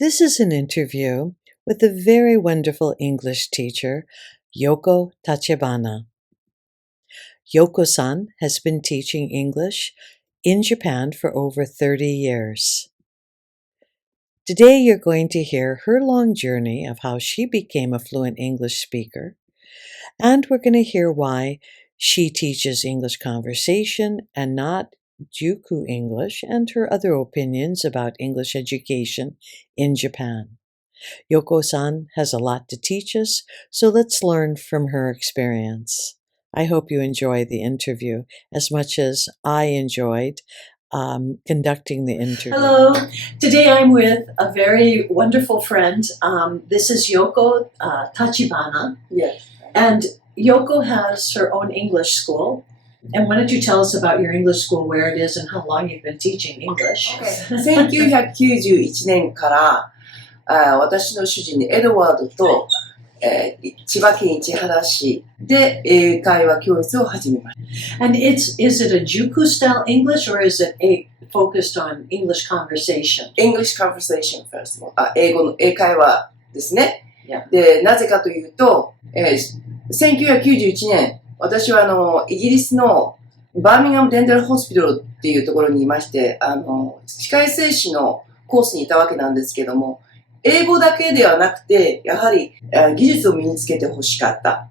This is an interview with a very wonderful English teacher, Yoko Tachibana. Yoko-san has been teaching English in Japan for over 30 years. Today you're going to hear her long journey of how she became a fluent English speaker, and we're going to hear why she teaches English conversation and not Juku English, and her other opinions about English education in Japan. Yoko-san has a lot to teach us, so let's learn from her experience. I hope you enjoy the interview as much as I enjoyed conducting the interview. Hello. Today I'm with a very wonderful friend. This is Yoko Tachibana. Yes. And Yoko has her own English school. And why don't you tell us about your English school, where it is, and how long you've been teaching English? Okay. 1991年から私の主人にエドワードと、千葉県市原市で英会話教室を始めました。And is it a Juku style English or is it focused on English conversation? English conversation first. 英会話ですね。Yeah. で、なぜかというと、1991年、私はイギリスのバーミンガム・デンタル・ホスピタルっていうところにいまして、歯科衛生士のコースにいたわけなんですけども、英語だけではなくて、やはり技術を身につけてほしかった。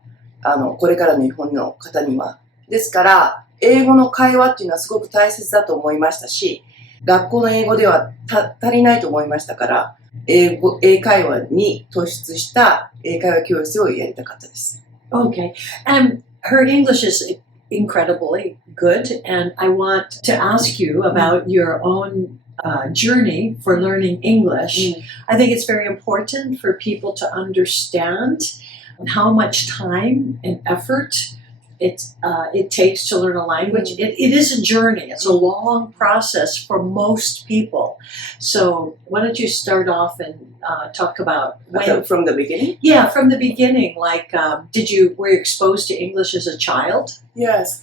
これからの日本の方には。ですから、英語の会話っていうのはすごく大切だと思いましたし、学校の英語では足りないと思いましたから、英会話に突出した英会話教室をやりたかったです。Okay. Her English is incredibly good, and I want to ask you about your own journey for learning English. I think it's very important for people to understand how much time and effort it takes to learn a language. It is a journey. It's a long process for most people. So why don't you start off and talk about from the beginning? Yeah, from the beginning. Like, were you exposed to English as a child? Yes.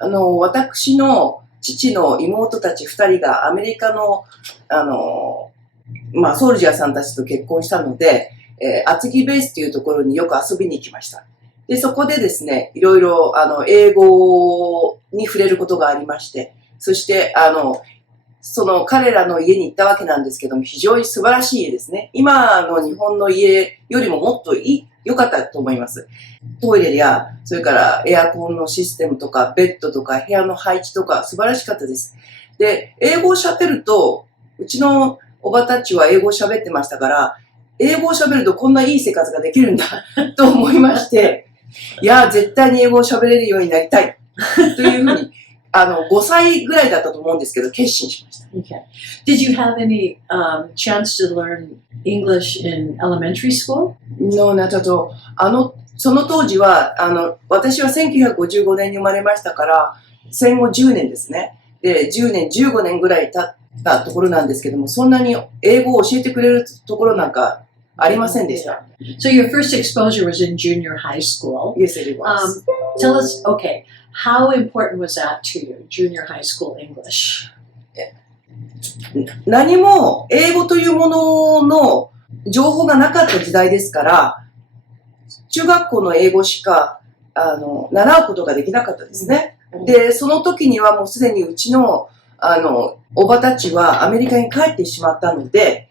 私の父の妹たち2人がアメリカのソルジャーさんたちと結婚したので、厚木ベースというところによく遊びに行きました。で、そこでですね、いろいろ英語に触れることがありまして、そしてその彼らの家に行ったわけなんですけども、非常に素晴らしい家ですね。今の日本の家よりももっと良かったと思います。トイレや、それからエアコンのシステムとか、ベッドとか、部屋の配置とか、素晴らしかったです。で、英語を喋ると、うちのおばたちは英語を喋ってましたから、英語を喋るとこんないい生活ができるんだと思いまして、いや、絶対に英語を喋れるようになりたいというふうに、5歳ぐらいだったと思うんですけど、決心しました。Okay. Did you have any chance to learn English in elementary school? No, not at all. その当時は、私は1955年に生まれましたから、戦後10年ですね。で、10年、15年ぐらい経ったところなんですけども、そんなに英語を教えてくれるところなんかありませんでした。So your first exposure was in junior high school. Yes, it was. Tell us, okay, how important was that to you, junior high school English? 何も英語というものの情報がなかった時代ですから、中学校の英語しか習うことができなかったですね。で、その時にはもうすでにうちのおばたちはアメリカに帰ってしまったので、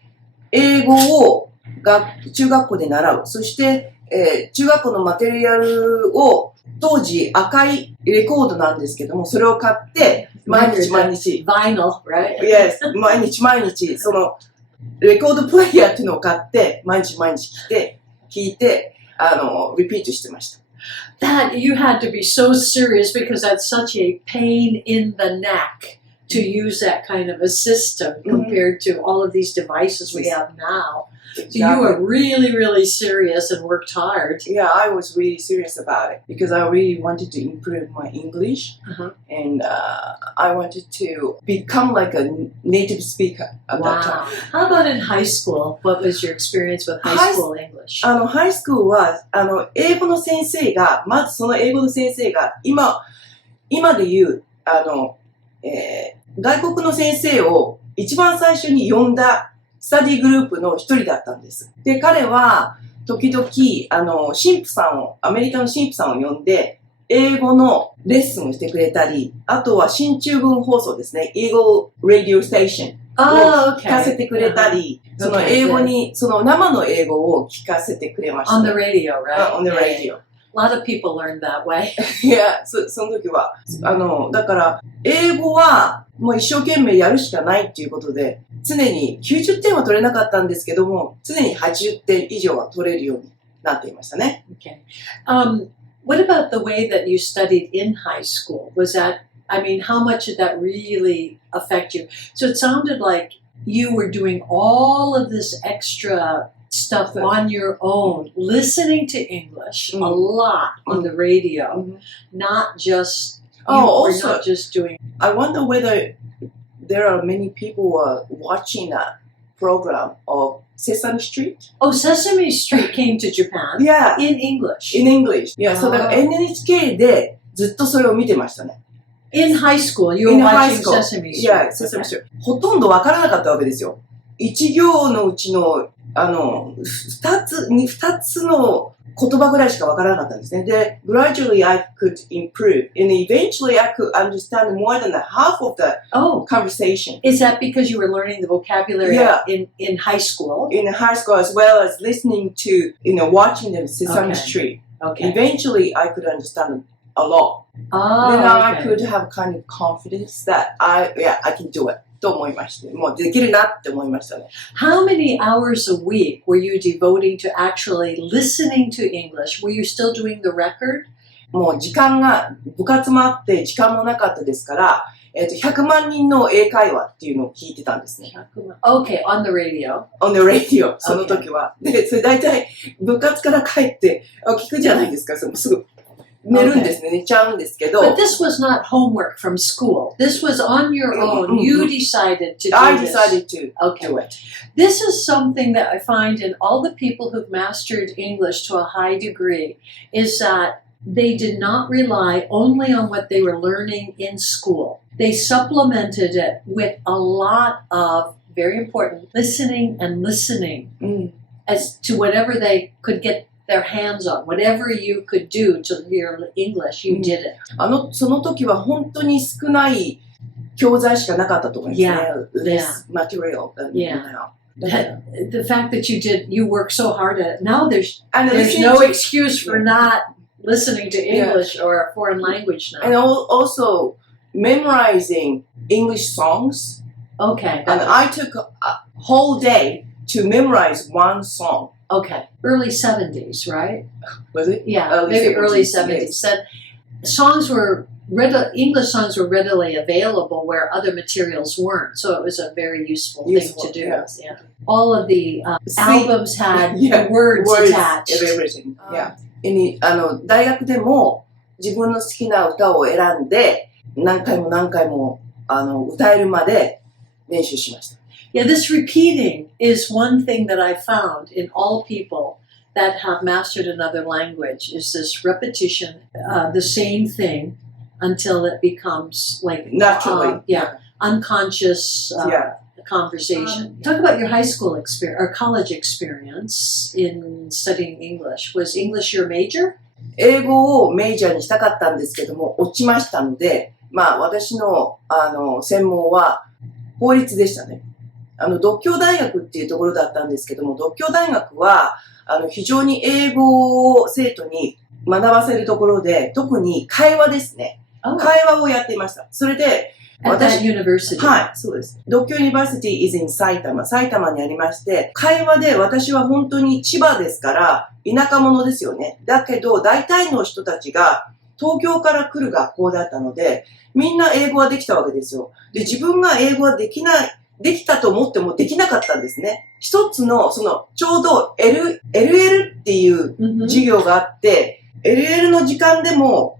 英語を中学校で習う。そして、中学校のマテリアルを当時赤いレコードなんですけども、それを買って毎日。Vinyl, right? Yes, 毎日、そのレコードプレイヤーっていうのを買って毎日聞いて、リピートしてました。That you had to be so serious because that's such a pain in the neck to use that kind of a system compared to all of these devices we have now. Exactly. So you were really, really serious and worked hard. Yeah, I was really serious about it because I really wanted to improve my English and I wanted to become like a native speaker at that time. How about in high school? What was your experience with high school English? ハイスクールは英語の先生がまずその英語の先生が今で言う外国の先生を一番最初に呼んだスタディグループの一人だったんです。で、彼は時々、アメリカの神父さんを呼んで、英語のレッスンをしてくれたり、あとは新中文放送ですね、Eagle Radio Station を聞かせてくれたり、その英語に、その生の英語を聞かせてくれました。On the radio, right? On the radio. A lot of people learn that way. いや、その時は、だから、英語はもう一生懸命やるしかないっていうことで、常に90点は取れなかったんですけども、常に80点以上は取れるようになっていましたね。Okay. What about the way that you studied in high school? Was that, I mean, how much did that really affect you? So it sounded like you were doing all of this extra stuff on your own, listening to English a lot on the radio, not just, we're not just doing. I wonder whether there are many people who are watching a program of Sesame Street. Oh, Sesame Street came to Japan Yeah. in English. In English. Yeah, そうだから NHK でずっとそれを見てましたね。In high school, you were In high watching school. Sesame Street. Yeah, Sesame Street. ほとんどわからなかったわけですよ。一行のうちの、二つの言葉ぐらいしかわからなかったんですね。で、gradually I could improve, and eventually I could understand more than half of the conversation. Is that because you were learning the vocabulary in high school? In high school, as well as listening to, watching them Sesame Street. Okay. Eventually I could understand a lot. Oh, Then I okay. could have kind of confidence that I can do it. と思いまして、もうできるなって思いましたね。How many hours a week were you devoting to actually listening to English? Were you still doing the record? もう時間が、部活もあって時間もなかったですから、100万人の英会話っていうのを聞いてたんですね。Okay, on the radio. On the radio, その時は。で、それ大体部活から帰って聞くじゃないですか、すぐ。寝るんですね、寝ちゃうんですけど。But this was not homework from school. This was on your own. You decided to do I this. decided to do it. This is something that I find in all the people who've mastered English to a high degree, is that they did not rely only on what they were learning in school. They supplemented it with a lot of, very important, listening as to whatever they could get their hands on. Whatever you could do to learn English, you did it. その時は本当に少ない教材しかなかったと思いますね。Less material than now. The fact that you work so hard at it. Now there's no excuse for not listening to English or a foreign language now. And also memorizing English songs. Okay. And I took a whole day to memorize one song. Okay. Early 70s, right? Was it? Yeah, maybe early 70s. That English songs were readily available where other materials weren't, so it was a very useful thing to do. Yes. Yeah. All of the albums had words attached. Of everything. Yeah. 大学でも自分の好きな歌を選んで何回も歌えるまで練習しました。Yeah, this repeating is one thing that I found in all people that have mastered another language, is this repetition, the same thing until it becomes like naturally, unconscious conversation. Talk about your high school experience or college experience in studying English. Was English your major? 英語をメジャーにしたかったんですけども落ちましたので、私の専門は法律でしたね。獨協大学っていうところだったんですけども、独協大学は非常に英語を生徒に学ばせるところで、特に会話ですね。会話をやっていました。それで、はい、そうです。独協ユニバーシティ is in 埼玉にありまして、会話で私は本当に千葉ですから、田舎者ですよね。だけど、大体の人たちが東京から来る学校だったので、みんな英語はできたわけですよ。で、自分が英語はできたと思ってもできなかったんですね。一つの、ちょうど LL っていう授業があって、LL の時間でも、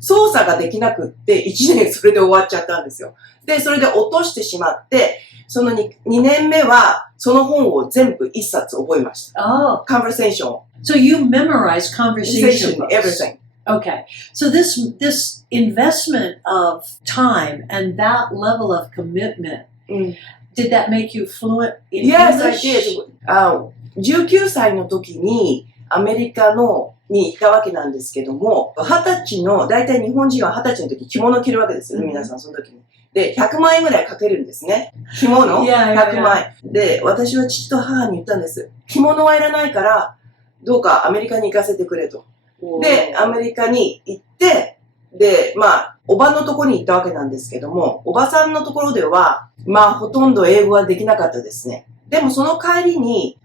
操作ができなくって、1年それで終わっちゃったんですよ。で、それで落としてしまって、その 2年目は、その本を全部1冊覚えました。Conversation. So you memorized conversation books. Everything. Okay. So this investment of time and that level of commitment, did that make you fluent in Yes, I English? did. 19歳の時にアメリカに行ったわけなんですけども、20歳の、大体日本人は20歳の時着物を着るわけですよね、皆さんその時に。で、100万円ぐらいかけるんですね。着物 ?100 万円。で、私は父と母に言ったんです。着物はいらないから、どうかアメリカに行かせてくれと。で、アメリカに行って、で、おばのところに行ったわけなんですけども、おばさんのところでは、ほとんど英語はできなかったですね。でもその帰りに、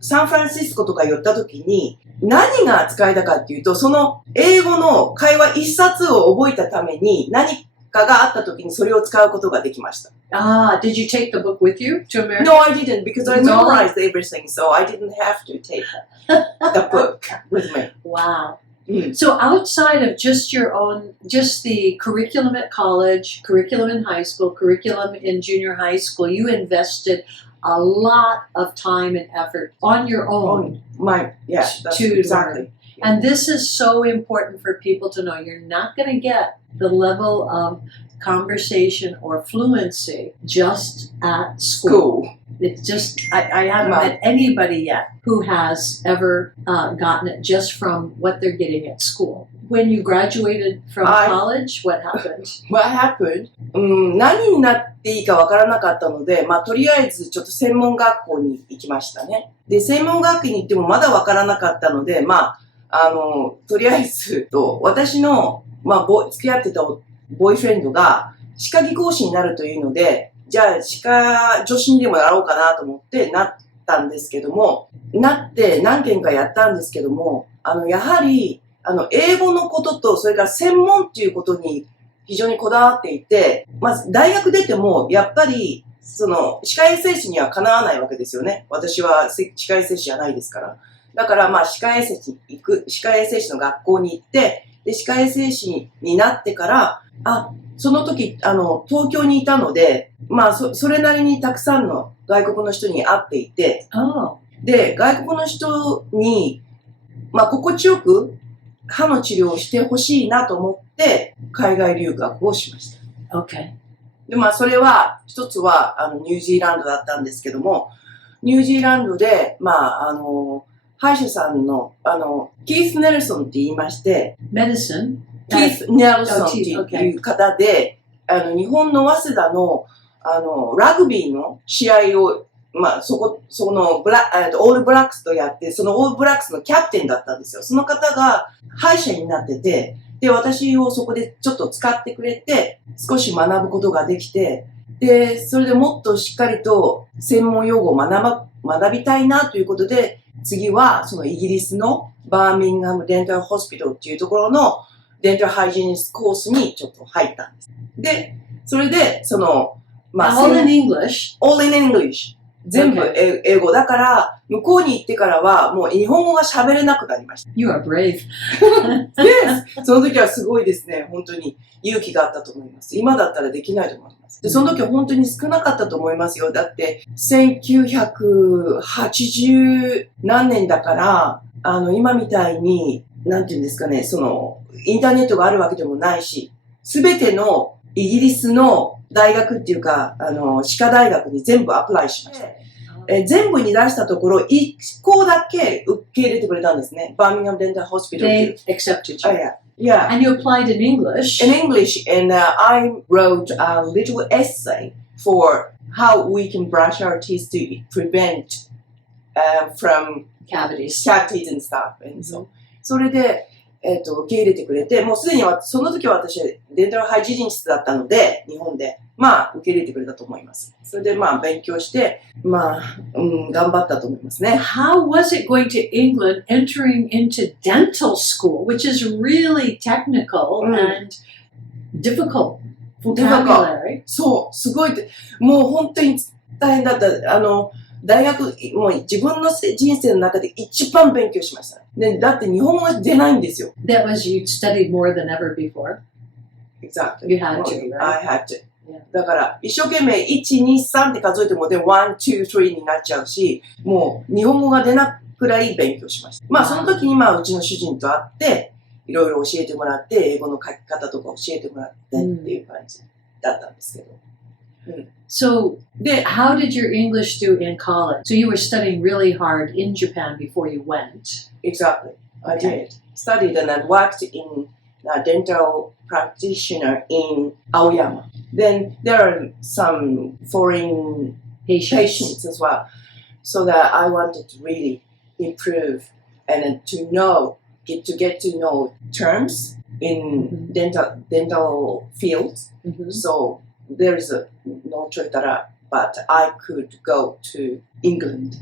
サンフランシスコとか寄った時に、何が使えたかっていうと、その英語の会話一冊を覚えたために、何かがあった時にそれを使うことができました。Did you take the book with you to America? No, I didn't, because I memorized everything, so I didn't have to take the book with me. Wow. So outside of just the curriculum at college, curriculum in high school, curriculum in junior high school, you invested a lot of time and effort on your own. That's to exactly. learn. And this is so important for people to know. You're not going to get the level of conversation or fluency just at school. It's just, I haven't met anybody yet who has ever gotten it just from what they're getting at school. When you graduated from college, what happened? What happened? 何になっていいかわからなかったので、とりあえずちょっと専門学校に行きましたね。で、専門学校に行ってもまだわからなかったので、とりあえず私の、付き合ってたボーイフレンドが歯科技講師になるというので、じゃあ歯科助手にでもなろうかなと思ってなったんですけども、なって何件かやったんですけども、やはり、英語のことと、それから専門っていうことに非常にこだわっていて、大学出ても、やっぱり、歯科衛生士にはかなわないわけですよね。私は歯科衛生士じゃないですから。だから、歯科衛生士の学校に行って、で、歯科衛生士になってから、その時、東京にいたので、それなりにたくさんの外国の人に会っていて、で、外国の人に、心地よく歯の治療をしてほしいなと思って、海外留学をしました。Okay. で、それは、一つは、ニュージーランドだったんですけども、ニュージーランドで、歯医者さんの、キース・ネルソンって言いまして、Medicine? キース・ネルソンっていう方で、日本の早稲田の、ラグビーの試合を、オールブラックスとやって、そのオールブラックスのキャプテンだったんですよ。その方が歯医者になってて、で、私をそこでちょっと使ってくれて、少し学ぶことができて、で、それでもっとしっかりと専門用語を学びたいなということで、次はそのイギリスのバーミンガムデンタルホスピタルっていうところのデンタルハイジーニストコースにちょっと入ったんです。で、それで、all in English? All in English. 全部英語だから、向こうに行ってからはもう日本語が喋れなくなりました。You are brave. で、その時はすごいですね、本当に勇気があったと思います。今だったらできないと思います。で、その時は本当に少なかったと思いますよ。だって、1980何年だから、今みたいに、なんていうんですかね、インターネットがあるわけでもないし、すべてのイギリスの大学っていうか、歯科大学に全部アプライしました。全部に出したところ、1校だけ受け入れてくれたんですね。バーミンガムデンタルホスピタル。They accepted you. Yeah. And you applied in English. In English, and I wrote a little essay for how we can brush our teeth to prevent from cavities and stuff. And so, それで、受け入れてくれて、もうすでにその時は私デンタルハイジーニストだったので、日本で受け入れてくれたと思います。それで勉強して、頑張ったと思いますね。How was it going to England, entering into dental school, which is really technical and difficult vocabulary? そう、すごい、もう本当に大変だった。大学、もう自分の人生の中で一番勉強しましたね。だって日本語が出ないんですよ。That was, you studied more than ever before? Exactly. You had to, right? I had to. だから、一生懸命1、2、3って数えても、1、2、3になっちゃうし、もう日本語が出なくらい勉強しました。その時にうちの主人と会って、いろいろ教えてもらって、英語の書き方とか教えてもらってっていう感じだったんですけど。So, how did your English do in college? So you were studying really hard in Japan before you went. Exactly. I did. Studied and I worked in a dental practitioner in Aoyama. Then there are some foreign patients as well. So that I wanted to really improve and to get to know terms in dental fields. So there's no choice but I could go to England.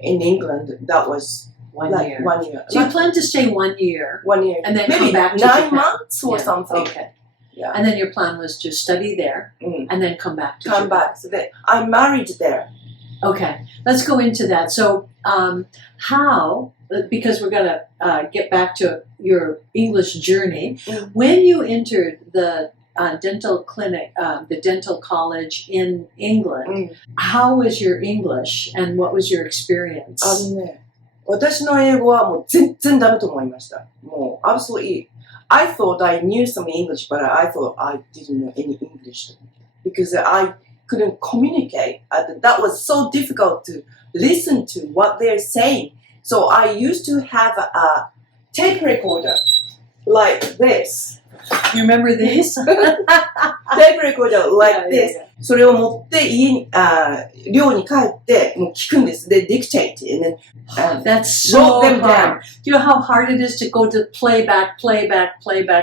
In England, that was 1 like year. 1 year. So you planned to stay 1 year. 1 year. And then maybe come back to 9 Japan. months or something. Okay. Yeah. And then your plan was to study there and then come back to Come Japan. back. So that I married there. Okay, let's go into that. So, how, because we're going to get back to your English journey, when you entered the dental clinic, the dental college in England, how was your English and what was your experience? 私の英語はもう全然ダメと思いました。もう absolutely. I thought I knew some English, but I thought I didn't know any English because I couldn't communicate. That was so difficult to listen to what they're saying. So I used to have a tape recorder like this. You remember these? Tape recorder like this. それを持って家に、寮に帰ってもう聞くんです。で、dictate. And then, That's so wrote them hard. down. Do you know how hard it is to go to playback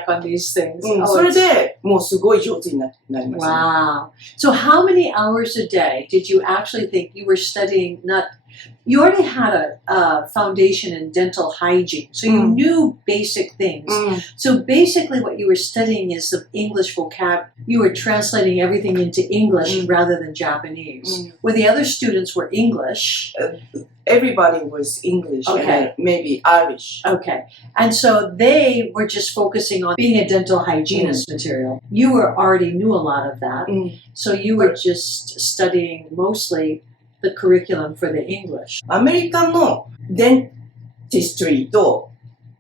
on these things? それでもうすごい上手になりました、ね。Wow. So how many hours a day did you actually think you were studying? You already had a foundation in dental hygiene, so you knew basic things. So basically what you were studying is the English vocab. You were translating everything into English rather than Japanese. Where the other students were English. Everybody was English and maybe Irish. Okay. And so they were just focusing on being a dental hygienist material. You already knew a lot of that. So you were just studying mostly the curriculum for the English. アメリカのデンティストリーと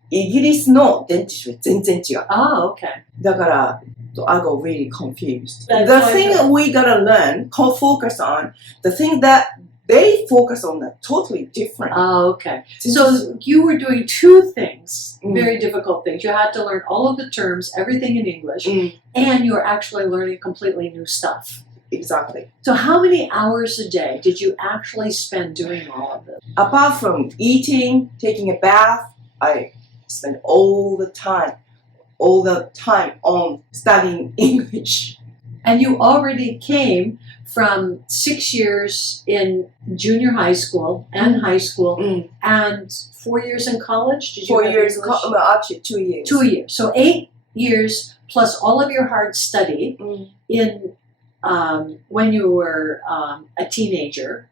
イギリスのデンティストリー全然違う。Oh, okay. だから、I got really confused. That's The thing that we gotta learn, focus on, the thing that they focus on are totally different. Oh, okay. So you were doing two things, very difficult things. You had to learn all of the terms, everything in English, and you were actually learning completely new stuff. Exactly. So how many hours a day did you actually spend doing all of this? Apart from eating, taking a bath, I spent all the time on studying English. And you already came from 6 years in junior high school and high school and 4 years in college? Did you 4 have years, English? actually 2 years. 2 years. So 8 years plus all of your hard study in when you were a teenager.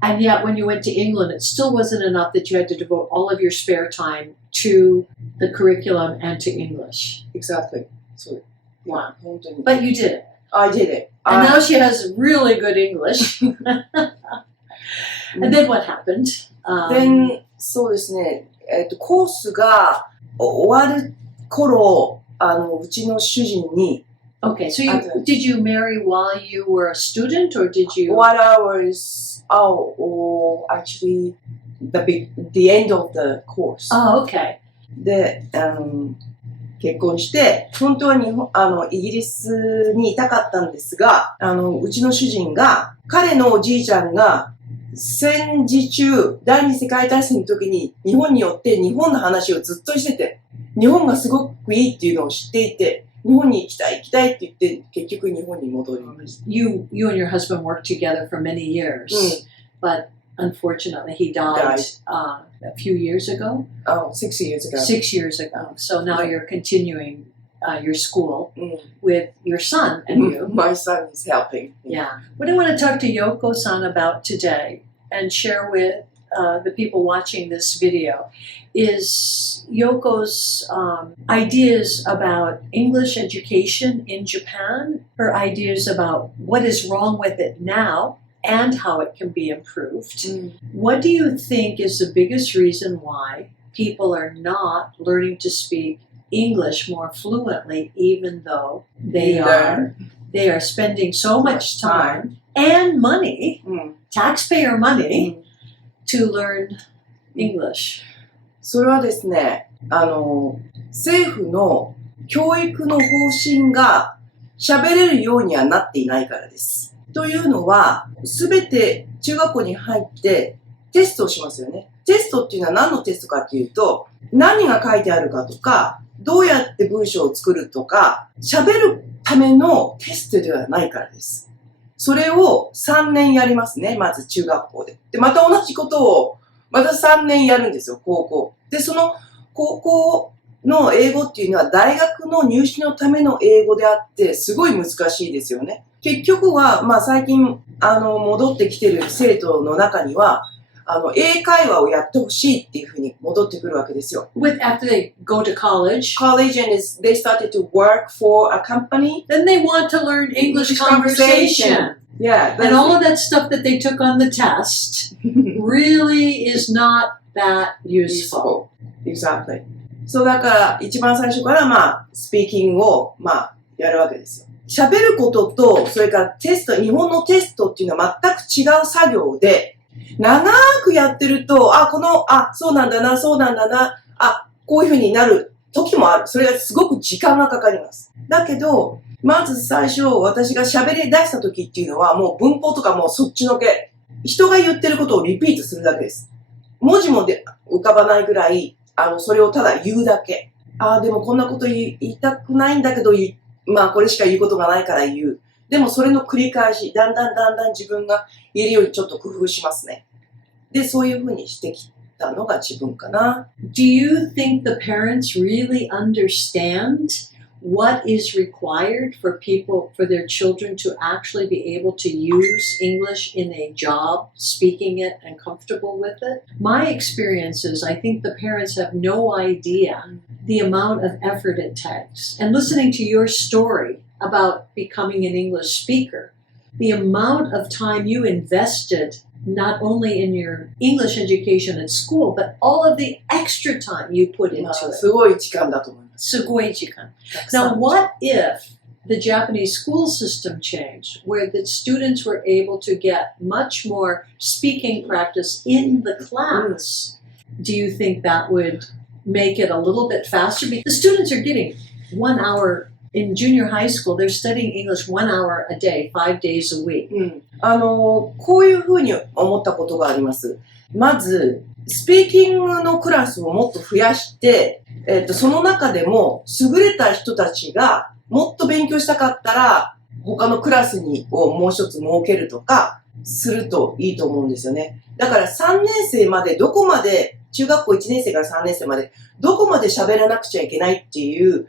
And yet when you went to England, it still wasn't enough that you had to devote all of your spare time to the curriculum and to English. Exactly. So, wow. But you did it. I did it. And now she has really good English. And then what happened? Then, そうですね、コースが終わる頃、うちの主人に、Okay, so did you marry while you were a student or did you? While I was, actually, the end of the course. Oh, okay. で、結婚して、本当はイギリスにいたかったんですが、うちの主人が、彼のおじいちゃんが、戦時中、第二次世界大戦の時に日本に寄って日本の話をずっとしてて、日本がすごくいいっていうのを知っていて、日本に行きたいって言って、結局日本に戻りました。You and your husband worked together for many years, but unfortunately he died a few years ago. Oh, 6 years ago. 6 years ago. So now you're continuing your school with your son and you. My son is helping. Yeah. What I want to talk to Yoko-san about today and share with the people watching this video is Yoko's ideas about English education in Japan, her ideas about what is wrong with it now and how it can be improved. What do you think is the biggest reason why people are not learning to speak English more fluently even though they are they are spending so much time and money, うん taxpayer う money, ん to learn English. それはですね、政府の教育の方針が喋れるようにはなっていないからです。というのは、すべて中学校に入ってテストをしますよね。テストっていうのは何のテストかっていうと、何が書いてあるかとか、どうやって文章を作るとか、喋るためのテストではないからです。それを3年やりますね、まず中学校で。で、また同じことを、また3年やるんですよ、高校。で、その高校の英語っていうのは大学の入試のための英語であって、すごい難しいですよね。結局は、まあ最近、戻ってきてる生徒の中には、英会話をやってほしいっていうふうに戻ってくるわけですよ。After they go to college, College and they started to work for a company. then they want to learn English conversation. Yeah. And all of that stuff that they took on the test really is not that useful. Exactly. そうだから一番最初からまあスピーキングをまあやるわけですよ。喋ることとそれからテスト、日本のテストっていうのは全く違う作業で長くやってるとそうなんだな、そうなんだな、こういうふうになる時もある。それがすごく時間がかかります。だけどまず最初私が喋り出した時っていうのはもう文法とかもうそっちのけ。人が言ってることをリピートするだけです。文字も浮かばないぐらいそれをただ言うだけ。でもこんなこと言いたくないんだけど、まあこれしか言うことがないから言う。でもそれの繰り返し、だんだん自分が言えるようにちょっと工夫しますね。で、そういうふうにしてきたのが自分かな。Do you think the parents really understand what is required for their children to actually be able to use English in a job, speaking it and comfortable with it? My experience is I think the parents have no idea the amount of effort it takes. And listening to your story about becoming an English speaker, the amount of time you invested not only in your English education at school, but all of the extra time you put into it. すごい時間だと思います。すごい時間。Now, what if the Japanese school system changed, where the students were able to get much more speaking practice in the class? Do you think that would make it a little bit faster? Because the students are getting 1 hour in junior high school. They're studying English 1 hour a day, 5 days a week. こういうふうに思ったことがあります。まず、スピーキングのクラスをもっと増やして、その中でも優れた人たちがもっと勉強したかったら他のクラスをもう一つ設けるとかするといいと思うんですよね。だから3年生までどこまで、中学校1年生から3年生までどこまで喋らなくちゃいけないっていう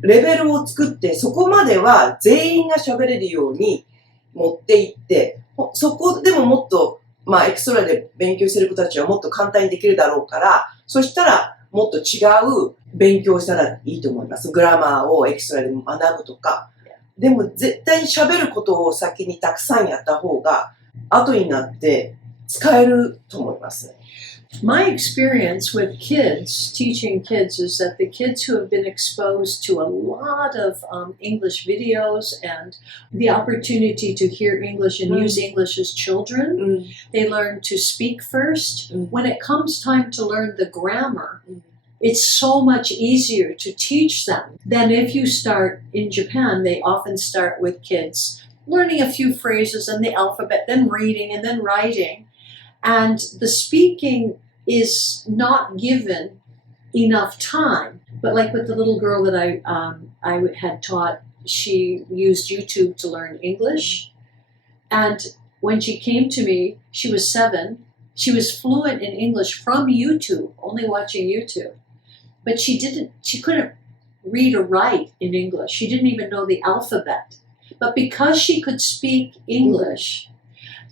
レベルを作って、そこまでは全員が喋れるように持っていって、そこでももっとエクストラで勉強してる子たちはもっと簡単にできるだろうから、そしたらもっと違う勉強をしたらいいと思います。グラマーをエクストラで学ぶとか。でも絶対に喋ることを先にたくさんやった方が後になって使えると思いますね。My experience with kids, teaching kids, is that the kids who have been exposed to a lot of English videos and the opportunity to hear English and use English as children, they learn to speak first. When it comes time to learn the grammar, it's so much easier to teach them than if you start in Japan. They often start with kids learning a few phrases and the alphabet, then reading and then writing. And the speaking is not given enough time. But like with the little girl that I had taught, she used YouTube to learn English. And when she came to me, she was 7. She was fluent in English from YouTube, only watching YouTube. But she couldn't read or write in English. She didn't even know the alphabet. But because she could speak English,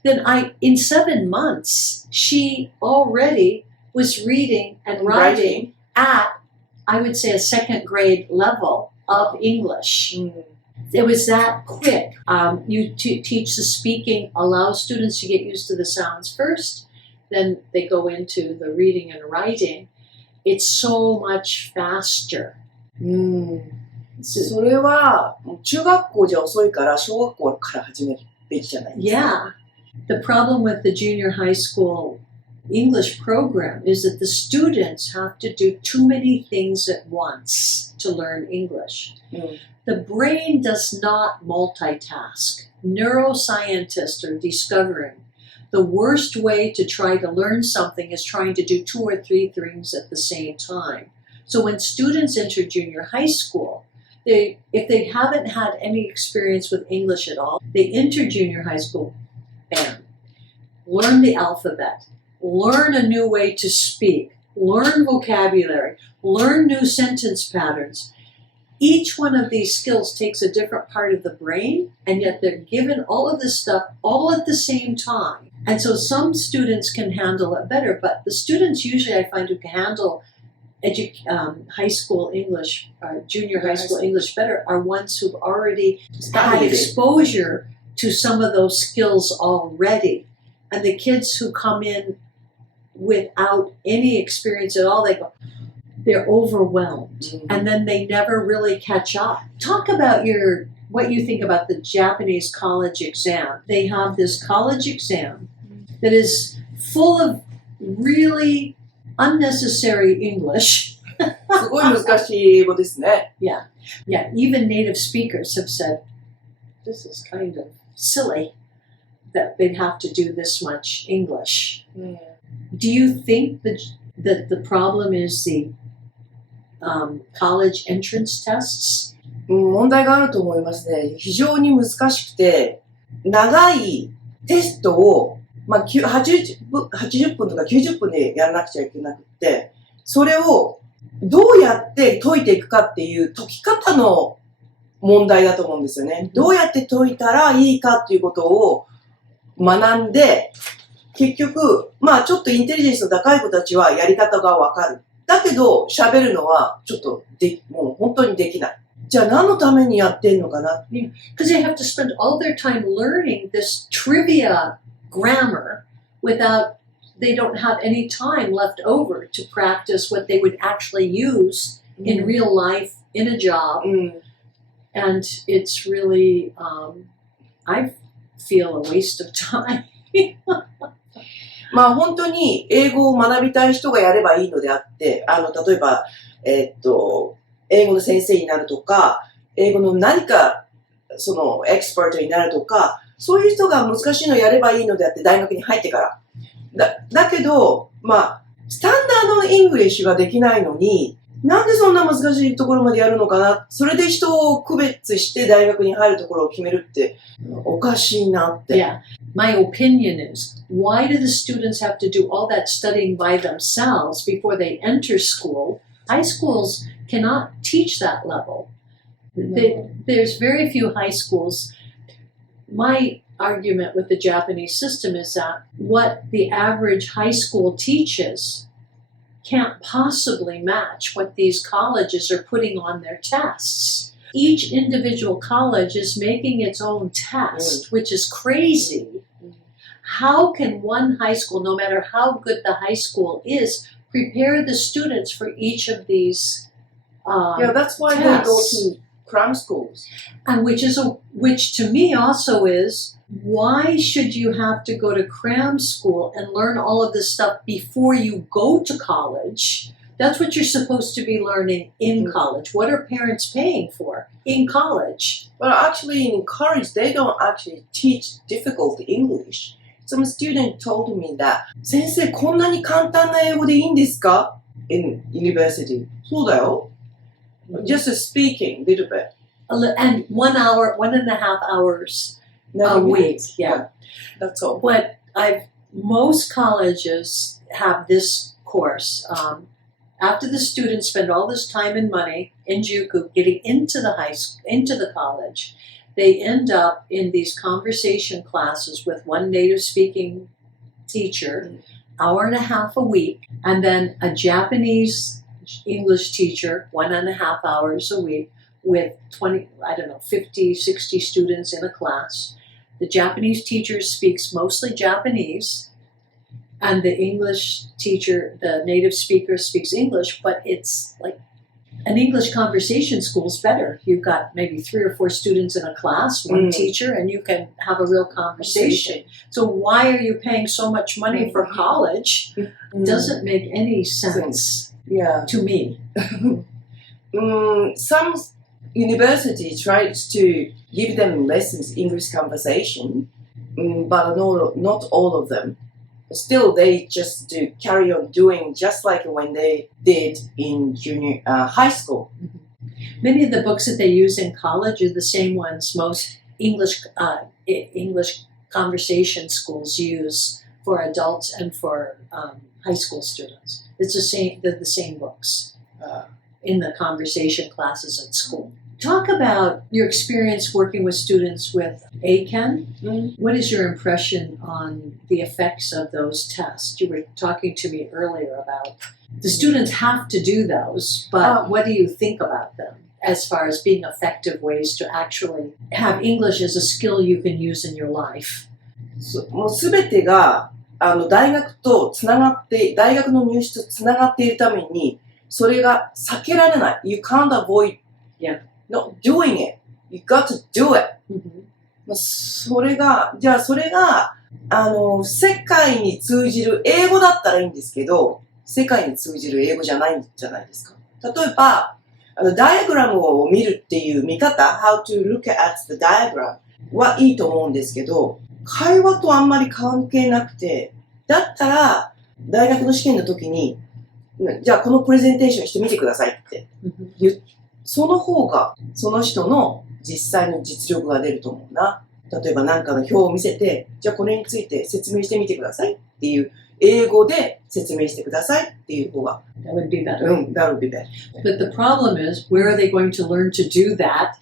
then in 7 months, she already was reading and writing at, I would say, a 2nd grade level of English. It was that quick. You teach the speaking, allow students to get used to the sounds first, then they go into the reading and writing. It's so much faster. それは中学校じゃ遅いから小学校から始めるべきじゃないですか。Yeah. The problem with the junior high school English program is that the students have to do too many things at once to learn English. The brain does not multitask. Neuroscientists are discovering the worst way to try to learn something is trying to do 2 or 3 things at the same time. So when students enter junior high school, if they haven't had any experience with English at all, they enter junior high school, bam, learn the alphabet, learn a new way to speak, learn vocabulary, learn new sentence patterns. Each one of these skills takes a different part of the brain, and yet they're given all of this stuff all at the same time. And so some students can handle it better, but the students usually I find who can handle high school English, junior high school English better are ones who've already had exposure to some of those skills already. And the kids who come in without any experience at all, they're overwhelmed, and then they never really catch up. Talk about what you think about the Japanese college exam. They have this college exam that is full of really unnecessary English. すごい難しい英語ですね。Yeah, even native speakers have said, this is kind of silly that they'd have to do this much English. Do you think that the problem is the college entrance tests? 問題があると思いますね。非常に難しくて、長いテストを、80分とか90分でやらなくちゃいけなくて、それをどうやって解いていくかっていう解き方の問題だと思うんですよね。どうやって解いたらいいかっていうことを学んで、結局、ちょっとインテリジェンスの高い子たちはやり方がわかる。だけど、喋るのはちょっともう本当にできない。じゃあ何のためにやってんのかな？ Because they have to spend all their time learning this trivia grammar they don't have any time left over to practice what they would actually use in real life, in a job. And it's really, I feel a waste of time. 本当に英語を学びたい人がやればいいのであって、例えば、英語の先生になるとか、英語の何か、エキスパートになるとか、そういう人が難しいのをやればいいのであって、大学に入ってから。だけど、スタンダードのイングリッシュができないのに、なんでそんな難しいところまでやるのかな？それで人を区別して大学に入るところを決めるっておかしいなって。Yeah. My opinion is, why do the students have to do all that studying by themselves before they enter school? High schools cannot teach that level. There's very few high schools. My argument with the Japanese system is that what the average high school teaches can't possibly match what these colleges are putting on their tests. Each individual college is making its own test, which is crazy. How can one high school, no matter how good the high school is, prepare the students for each of these that's why tests? They go to cram schools. And which to me also is, why should you have to go to cram school and learn all of this stuff before you go to college? That's what you're supposed to be learning in college. What are parents paying for in college? Well, actually in college, they don't actually teach difficult English. Some student told me that, 先生、こんなに簡単な英語でいいんですか？ In university. そうだよ。Just speaking a little bit. And 1 hour, 1.5 hours a week. Yeah. That's all. But most colleges have this course. After the students spend all this time and money in Juku getting into the college, they end up in these conversation classes with one native speaking teacher, 1.5 hours a week, and then a Japanese English teacher, 1.5 hours a week, with 50, 60 students in a class. The Japanese teacher speaks mostly Japanese, and the English teacher, the native speaker, speaks English, but it's like An English conversation school is better. You've got maybe 3 or 4 students in a class, one teacher, and you can have a real conversation. So why are you paying so much money for college? Doesn't make any sense to me. Some university tries to give them lessons English conversation, but not all of them. Still, they just carry on doing just like when they did in high school. Many of the books that they use in college are the same ones most English conversation schools use for adults and for high school students. It's they're the same books in the conversation classes at school. Talk about your experience working with students with ACAN. What is your impression on the effects of those tests? You were talking to me earlier about the students have to do those, but what do you think about them as far as being effective ways to actually have English as a skill you can use in your life? もうすべてが大学とつながって、大学の入試とつながっているために、それが避けられない。You can't avoid not doing it. You got to do it. それが、じゃあそれが、世界に通じる英語だったらいいんですけど、世界に通じる英語じゃないんじゃないですか。例えば、ダイアグラムを見るっていう見方、how to look at the diagram はいいと思うんですけど、会話とあんまり関係なくて、だったら、大学の試験の時に、じゃあこのプレゼンテーションしてみてくださいって言う。その方が、その人の実際の実力が出ると思うな。例えば何かの表を見せて、じゃあこれについて説明してみてくださいっていう、英語で説明してくださいっていう方が。That would be better. That would be better. But the problem is, where are they going to learn to do that?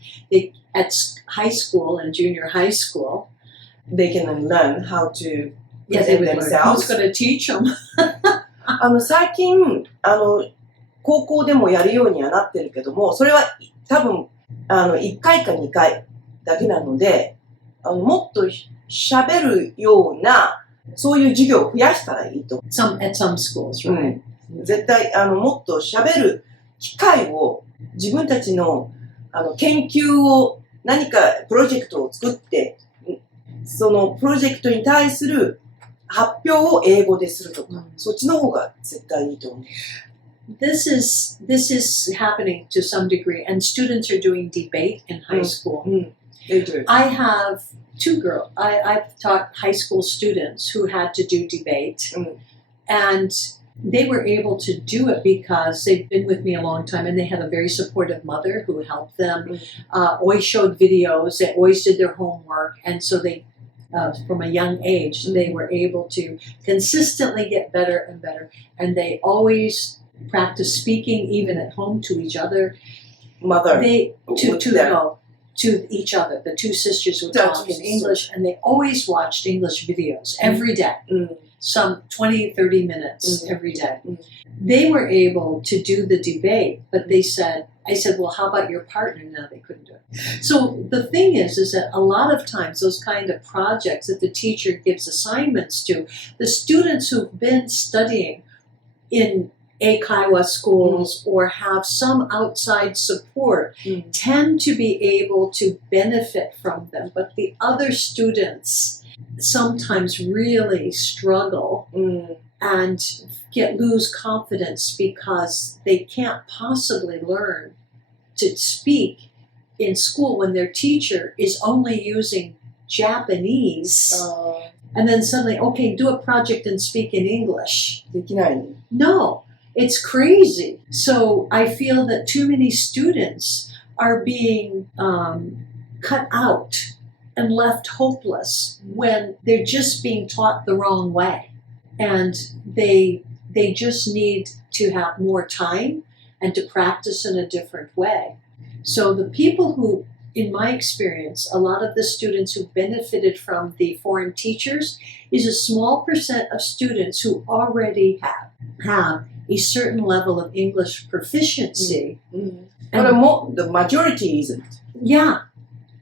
At high school and junior high school, they can learn how to they would themselves. learn. Who's going to teach them? 最近、高校でもやるようにはなってるけども、それは多分、1回か2回だけなので、もっと喋るような、そういう授業を増やしたらいいと思う。At some schools, right? 絶対、もっと喋る機会を、自分たちの、研究を、何かプロジェクトを作って、そのプロジェクトに対する発表を英語でするとか、そっちの方が絶対いいと思う。This is happening to some degree, and students are doing debate in high school. They do. I have 2 girls. I've taught high school students who had to do debate, and they were able to do it because they've been with me a long time, and they had a very supportive mother who helped them, always showed videos, they always did their homework, and so they, from a young age, they were able to consistently get better and better, and they always practice speaking even at home to each other. To each other. The 2 sisters would talk in English, and they always watched English videos every day. Some 20, 30 minutes every day. They were able to do the debate, but I said, well, how about your partner? No, they couldn't do it. So the thing is that a lot of times those kind of projects that the teacher gives assignments to, the students who've been studying in Eikaiwa schools or have some outside support tend to be able to benefit from them. But the other students sometimes really struggle and lose confidence because they can't possibly learn to speak in school when their teacher is only using Japanese. And then suddenly, okay, do a project and speak in English. No. It's crazy. So I feel that too many students are being cut out and left hopeless when they're just being taught the wrong way. And they just need to have more time and to practice in a different way. So the people who, in my experience, a lot of the students who benefited from the foreign teachers is a small percent of students who already have a certain level of English proficiency. But the majority isn't. Yeah.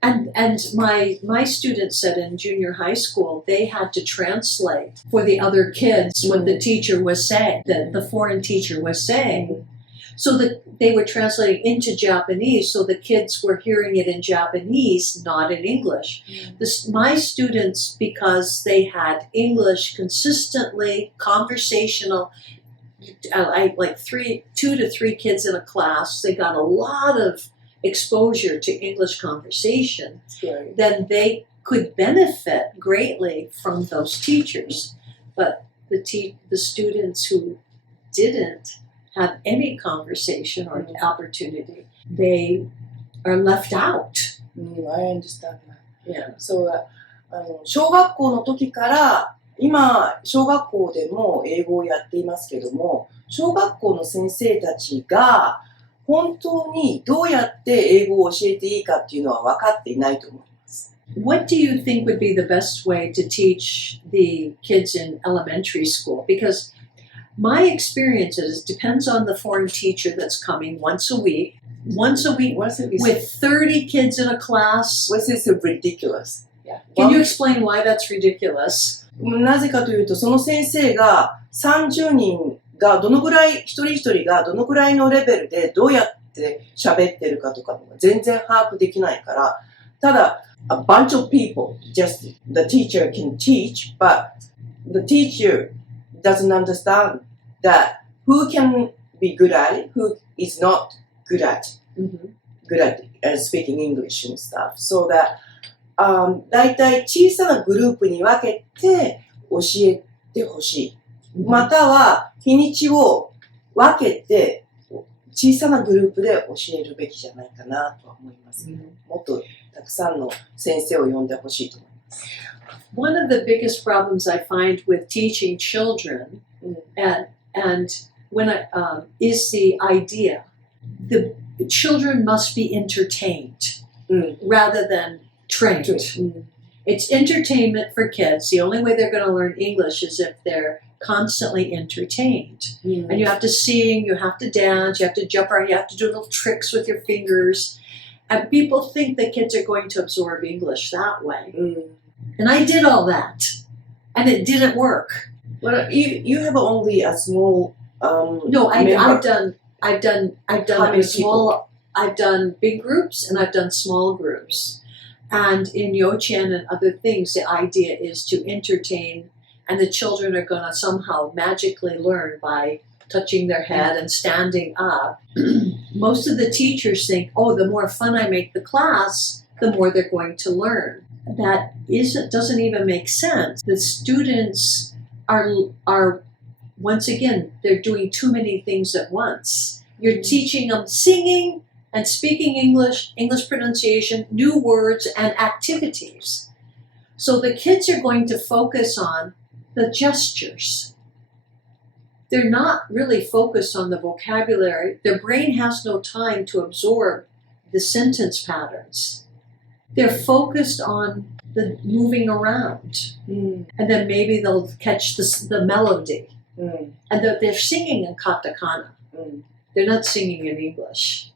And my students said in junior high school, they had to translate for the other kids what the teacher was saying, that the foreign teacher was saying. So that they were translating into Japanese, so the kids were hearing it in Japanese, not in English. My students, because they had English consistently, conversational, like 2 to 3 kids in a class, they got a lot of exposure to English conversation, Right. then they could benefit greatly from those teachers. But the students who didn't have any conversation or opportunity, they are left out. I understand that. Yeah. そうだ。小学校の時から、今、小学校でも英語をやっていますけども、小学校の先生たちが本当にどうやって英語を教えていいかっていうのは分かっていないと思います。What do you think would be the best way to teach the kids in elementary school? Because my experience is, it depends on the foreign teacher that's coming once a week with 30 kids in a class. What's this so ridiculous? Can you explain why that's ridiculous? なぜかというと、その先生が30人がどのぐらい、一人一人がどのぐらいのレベルでどうやって喋ってるかとか全然把握できないから、ただ、a bunch of people, just the teacher can teach, but the teacher doesn't understand that who can be good at it, who is not good at speaking English and stuff. So that, だいたい小さなグループに分けて教えてほしい。または日にちを分けて小さなグループで教えるべきじゃないかなとは思います。もっとたくさんの先生を呼んでほしいと思います。One of the biggest problems I find with teaching children and when is the idea the children must be entertained rather than trained. It's entertainment for kids. The only way they're going to learn English is if they're constantly entertained. And you have to sing, you have to dance, you have to jump around, you have to do little tricks with your fingers. And people think that kids are going to absorb English that way. And I did all that. And it didn't work. Well, you have only a small No, I've done big groups and I've done small groups. And in Yochen and other things, the idea is to entertain, and the children are going to somehow magically learn by touching their head and standing up. Most of the teachers think, oh, the more fun I make the class, the more they're going to learn. That doesn't even make sense. The students are once again, they're doing too many things at once. You're teaching them singing and speaking English, English pronunciation, new words, and activities. So the kids are going to focus on the gestures. They're not really focused on the vocabulary. Their brain has no time to absorb the sentence patterns. They're focused on the moving around. And then maybe they'll catch the melody. And they're singing in katakana. They're not singing in English.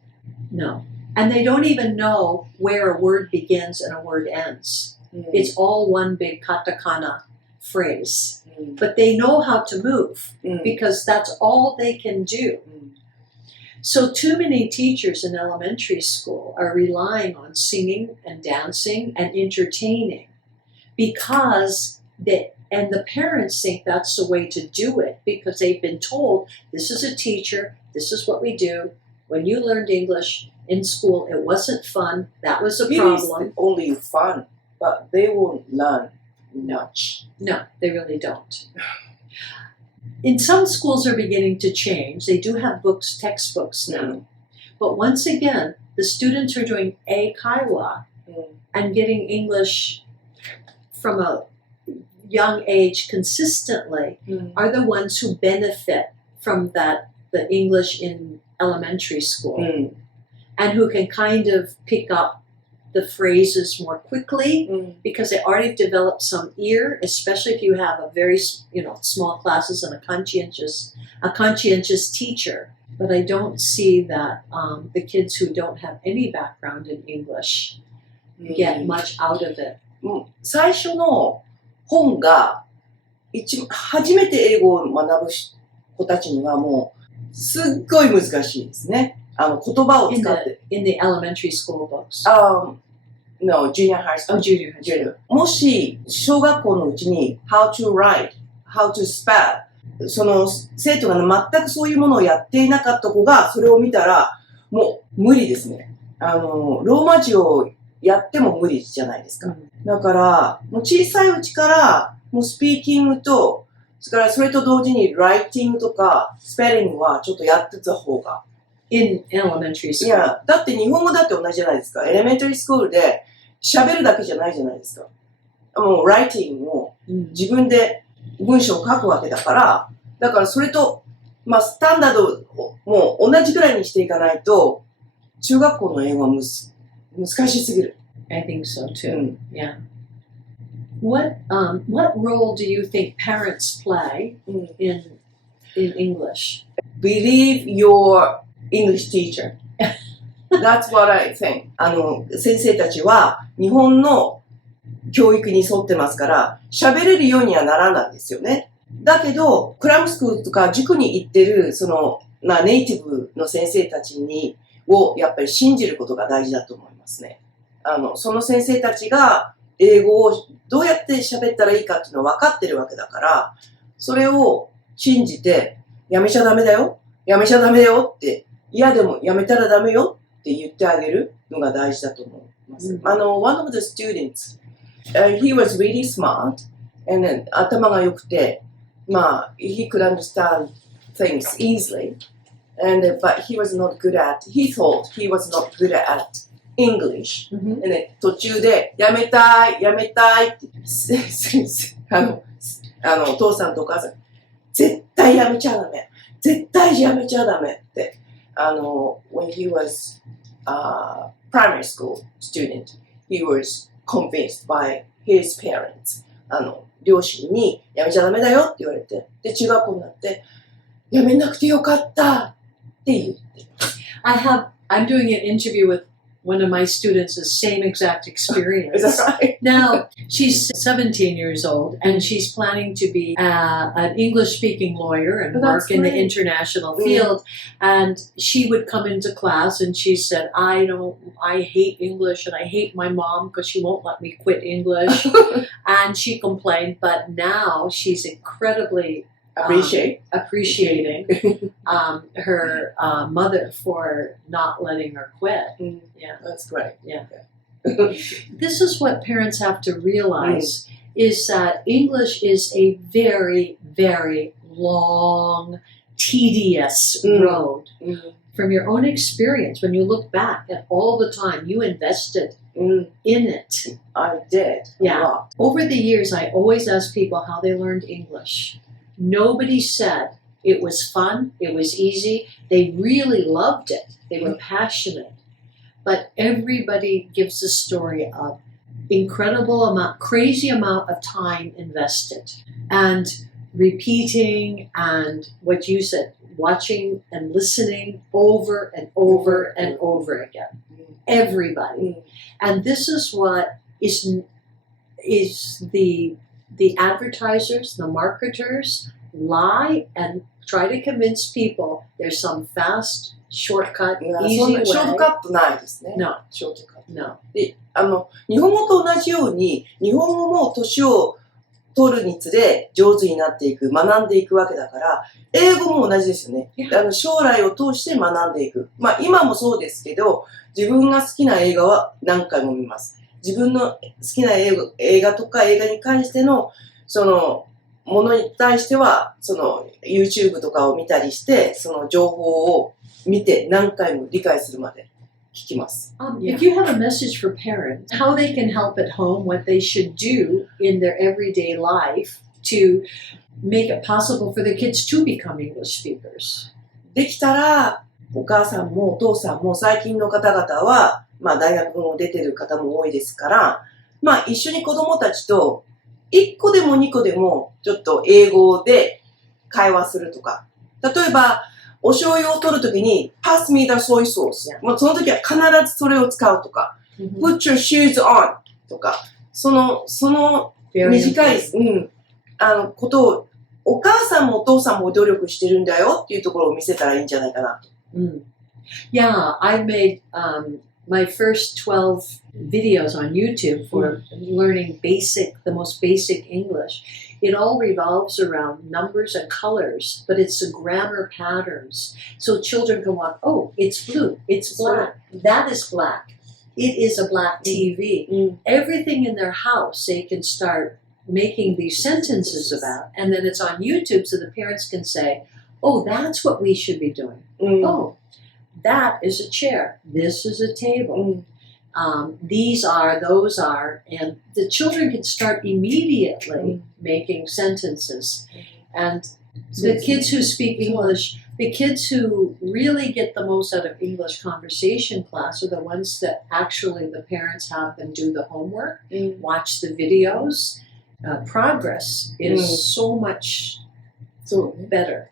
No. And they don't even know where a word begins and a word ends. It's all one big katakana phrase. But they know how to move because that's all they can do. So too many teachers in elementary school are relying on singing and dancing and entertaining because the parents think that's the way to do it because they've been told, this is a teacher, this is what we do. When you learned English in school, it wasn't fun. That was a problem. It is only fun, but they won't learn much. No, they really don't. In some schools are beginning to change. They do have books, textbooks now. But once again, the students are doing eikaiwa and getting English from a young age consistently are the ones who benefit from the English in elementary school and who can kind of pick up the phrases more quickly because they already developed some ear, especially if you have a very small classes and a conscientious teacher. But I don't see that the kids who don't have any background in English get much out of it. 最初の本が初めて英語を学ぶ子たちにはもうすっごい難しいですね。言葉を使って。In the elementary school books. No, junior high school. Oh, junior high school. もし、小学校のうちに how to write, how to spell その生徒が全くそういうものをやっていなかった子がそれを見たらもう無理ですね。ローマ字をやっても無理じゃないですか。だから、もう小さいうちからもうスピーキングと、それと同時にライティングとかスペリングはちょっとやってた方が。In elementary school. いや、だって日本語だって同じじゃないですか。エレメンタリースクールで喋るだけじゃないじゃないですか。もうライティングを自分で文章を書くわけだから、だからそれと、まあスタンダードをもう同じくらいにしていかないと、中学校の英語は難しすぎる。I think so too. Yeah. What role do you think parents play in English? Believe your English teacher. That's what I think. 先生たちは日本の教育に沿ってますから、喋れるようにはならないんですよね。だけど、クラムスクールとか塾に行ってる、ネイティブの先生たちをやっぱり信じることが大事だと思いますね。その先生たちが英語をどうやって喋ったらいいかっていうのを分かってるわけだから、それを信じて、やめちゃダメだよ、やめちゃダメだよって、嫌でもやめたらダメよって言ってあげるのが大事だと思います。One of the students, he was really smart, and then 頭が良くて、he could understand things easily, but he was not good at, he thought he was not good at English. で途中でやめたいってお父さんとお母さん絶対やめちゃダメって、when he was a primary school student, he was convinced by his parents. 両親にやめちゃダメだよって言われて、で中学校になってやめなくてよかったって言って。I'm doing an interview with one of my students, the same exact experience. Is that right? Now, she's 17 years old, and she's planning to be an English-speaking lawyer and work in the international field. And she would come into class, and she said, I hate English, and I hate my mom because she won't let me quit English. And she complained, but now she's incredibly appreciating her mother for not letting her quit. Yeah, that's great. Yeah. This is what parents have to realize is that English is a very, very long, tedious road. From your own experience, when you look back at all the time you invested in it. I did. A lot. Over the years, I always ask people how they learned English. Nobody said it was fun, it was easy. They really loved it. They were passionate. But everybody gives a story of crazy amount of time invested. And repeating and what you said, watching and listening over and over and over again. Everybody. And this is what is the advertisers, the marketers lie and try to convince people there's some fast, shortcut, easy way. ショートカットないですね。No. ショートカット。No. で、日本語と同じように、日本語も年を取るにつれ上手になっていく、学んでいくわけだから、英語も同じですよね。将来を通して学んでいく。今もそうですけど、自分が好きな映画は何回も見ます。自分の好きな映画とか映画に関してのものに対してはYouTube とかを見たりしてその情報を見て何回も理解するまで聞きます。If you have a message for parents, how they can help at home, what they should do in their everyday life to make it possible for their kids to become English speakers. できたらお母さんもお父さんも最近の方々は大学も出てる方も多いですから、一緒に子供たちと1個でも2個でもちょっと英語で会話するとか、例えばお醤油を取るときに Pass me the soy sauce、その時は必ずそれを使うとか、Put your shoes on とか、その短い、ことをお母さんもお父さんも努力してるんだよっていうところを見せたらいいんじゃないかなと。Yeah, I made my first 12 videos on YouTube for learning the most basic English. It all revolves around numbers and colors, but it's the grammar patterns. So children can walk, oh, it's blue, it's black, that is black, it is a black TV. Everything in their house they can start making these sentences about, and then it's on YouTube so the parents can say, oh, that's what we should be doing. Oh, that is a chair, this is a table. These are, those are, and the children can start immediately making sentences. And the kids who speak English, the kids who really get the most out of English conversation class are the ones that actually the parents have them do the homework, watch the videos. Progress is so much better.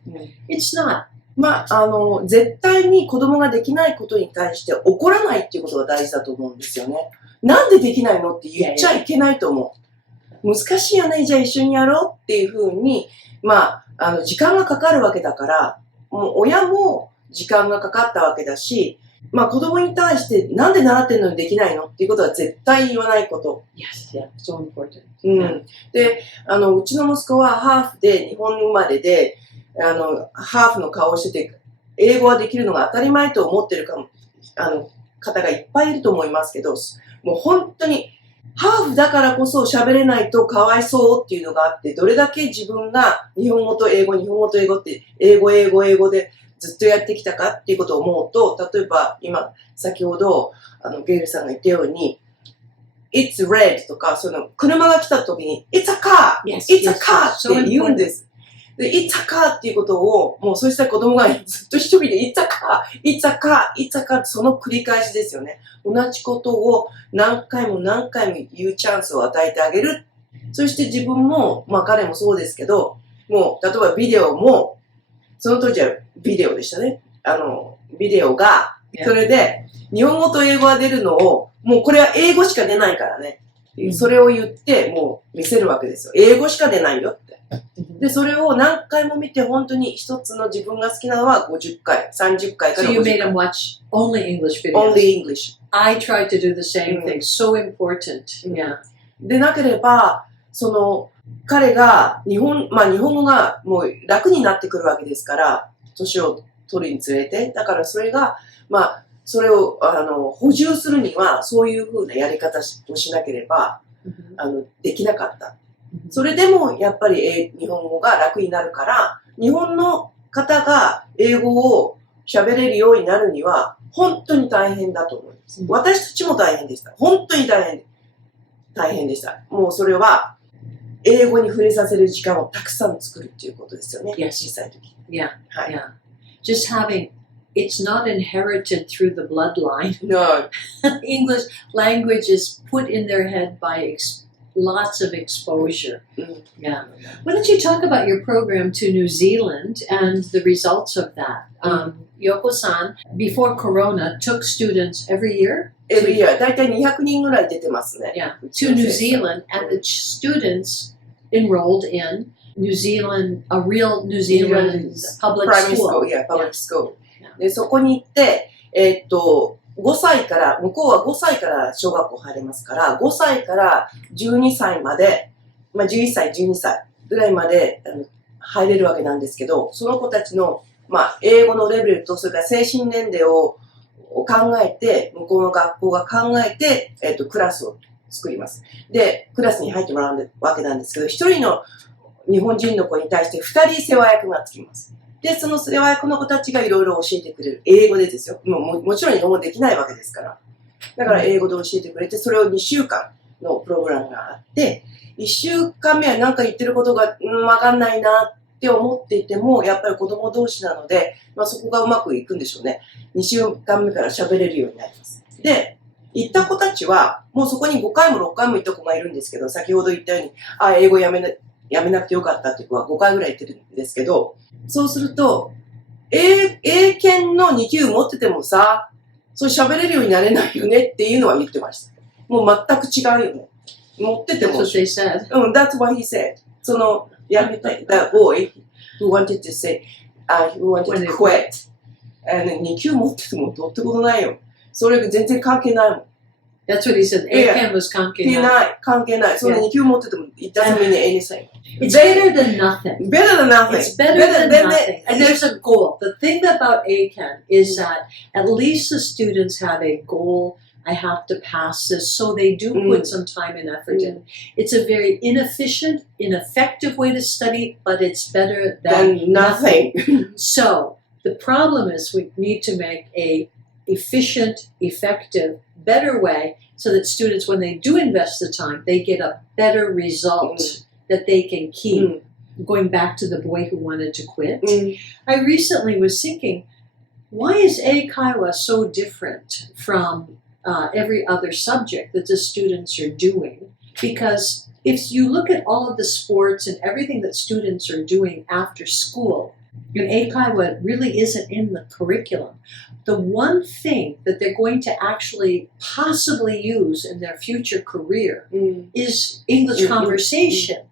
It's not.絶対に子供ができないことに対して怒らないっていうことが大事だと思うんですよね。なんでできないのって言っちゃいけないと思う。難しいよね、じゃあ一緒にやろうっていうふうに、時間がかかるわけだから、もう親も時間がかかったわけだし、子供に対してなんで習ってんのにできないのっていうことは絶対言わないこと。Yes, yeah, so important. で、うちの息子はハーフで日本生まれで、ハーフの顔をしてて、英語はできるのが当たり前と思ってる方がいっぱいいると思いますけど、もう本当に、ハーフだからこそ喋れないとかわいそうっていうのがあって、どれだけ自分が日本語と英語って、英語でずっとやってきたかっていうことを思うと、例えば先ほど、ゲイルさんが言ったように、It's red とか、車が来た時に、It's a car!It's a car! って言うんです。で、It's a car っていうことを、もうそうした子供がずっと一人でIt's a car! It's a car! It's a car! その繰り返しですよね。同じことを何回も言うチャンスを与えてあげる。そして自分も、彼もそうですけど、もう、例えばビデオも、その当時はビデオでしたね。ビデオが、それで、日本語と英語が出るのを、もうこれは英語しか出ないからね。それを言って、もう見せるわけですよ。英語しか出ないよって。で、それを何回も見て、本当に一つの自分が好きなのは50回、30回から50回。So you made them watch only English videos? Only English. I tried to do the same thing. So important. Yeah. でなければ、彼が日本語がもう楽になってくるわけですから、年を取るにつれて。だからそれが、それを補充するには、そういう風なやり方をしなければ、できなかった。それでもやっぱり日本語が楽になるから、日本の方が英語を喋れるようになるには、本当に大変だと思います。私たちも大変でした。本当に大変でした。もうそれは、英語に触れさせる時間をたくさん作るっていうことですよね。小さい時。Yeah. Just it's not inherited through the bloodline. No. English language is put in their head by lots of exposure. Yeah. Why don't you talk about your program to New Zealand and the results of that? Yoko-san, before Corona, took students every year? Every year. だいたい200人ぐらい出てますね。Yeah. To New Zealand, and the students enrolled in New Zealand, a real New Zealand public primary school. Yeah, public school. で、そこに行って、5歳から、向こうは5歳から小学校入れますから、5歳から12歳まで、11歳、12歳ぐらいまで入れるわけなんですけど、その子たちの、英語のレベルと、それから精神年齢を考えて、向こうの学校が考えて、クラスを作ります。で、クラスに入ってもらうわけなんですけど、一人の日本人の子に対して2人世話役がつきます。で、その世話役の子たちがいろいろ教えてくれる。英語でですよ。もちろん日本語できないわけですから。だから英語で教えてくれて、それを2週間のプログラムがあって、1週間目はなんか言ってることが、わかんないなって思っていても、やっぱり子供同士なので、そこがうまくいくんでしょうね。2週間目から喋れるようになります。で、行った子たちは、もうそこに5回も6回も行った子がいるんですけど、先ほど言ったように、英語やめなくてよかったっていう子は5回ぐらい行ってるんですけど、そうすると、英検の2級持っててもさ、それ喋れるようになれないよねっていうのは言ってました。もう全く違うよね。持ってても。That's what they said. That's what he said. やめたい。That boy who wanted to say, who wanted to quit. 2級持っててもどうってことないよ。それ全然関係ないもん。That's what he said. ACAN was 関係ない。関係ない。その2級持ってても it doesn't mean anything. It's better than nothing. Better than nothing. It's better than nothing. And there's a goal. The thing about ACAN is that at least the students have a goal. I have to pass this. So they do put some time and effort in. It's a very inefficient, ineffective way to study, but it's better than nothing. So the problem is we need to make a efficient, effective, better way so that students, when they do invest the time, they get a better result that they can keep. Going back to the boy who wanted to quit, I recently was thinking, why is Eikaiwa so different from every other subject that the students are doing? Because if you look at all of the sports and everything that students are doing after school, and Eikaiwa really isn't in the curriculum. The one thing that they're going to actually possibly use in their future career is English conversation.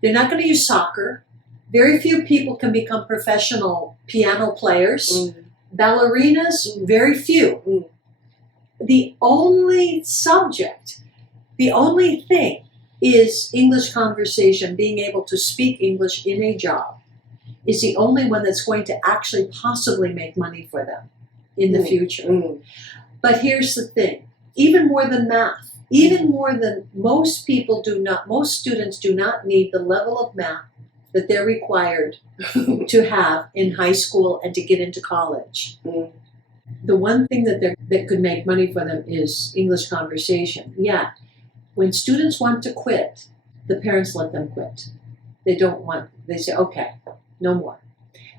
They're not going to use soccer. Very few people can become professional piano players. Ballerinas, very few. The only subject, the only thing is English conversation, being able to speak English in a job is the only one that's going to actually possibly make money for them in the future. But here's the thing, even more than math, even more than most students do not need the level of math that they're required to have in high school and to get into college. The one thing that could make money for them is English conversation. Yet, when students want to quit, the parents let them quit. They say, okay, no more.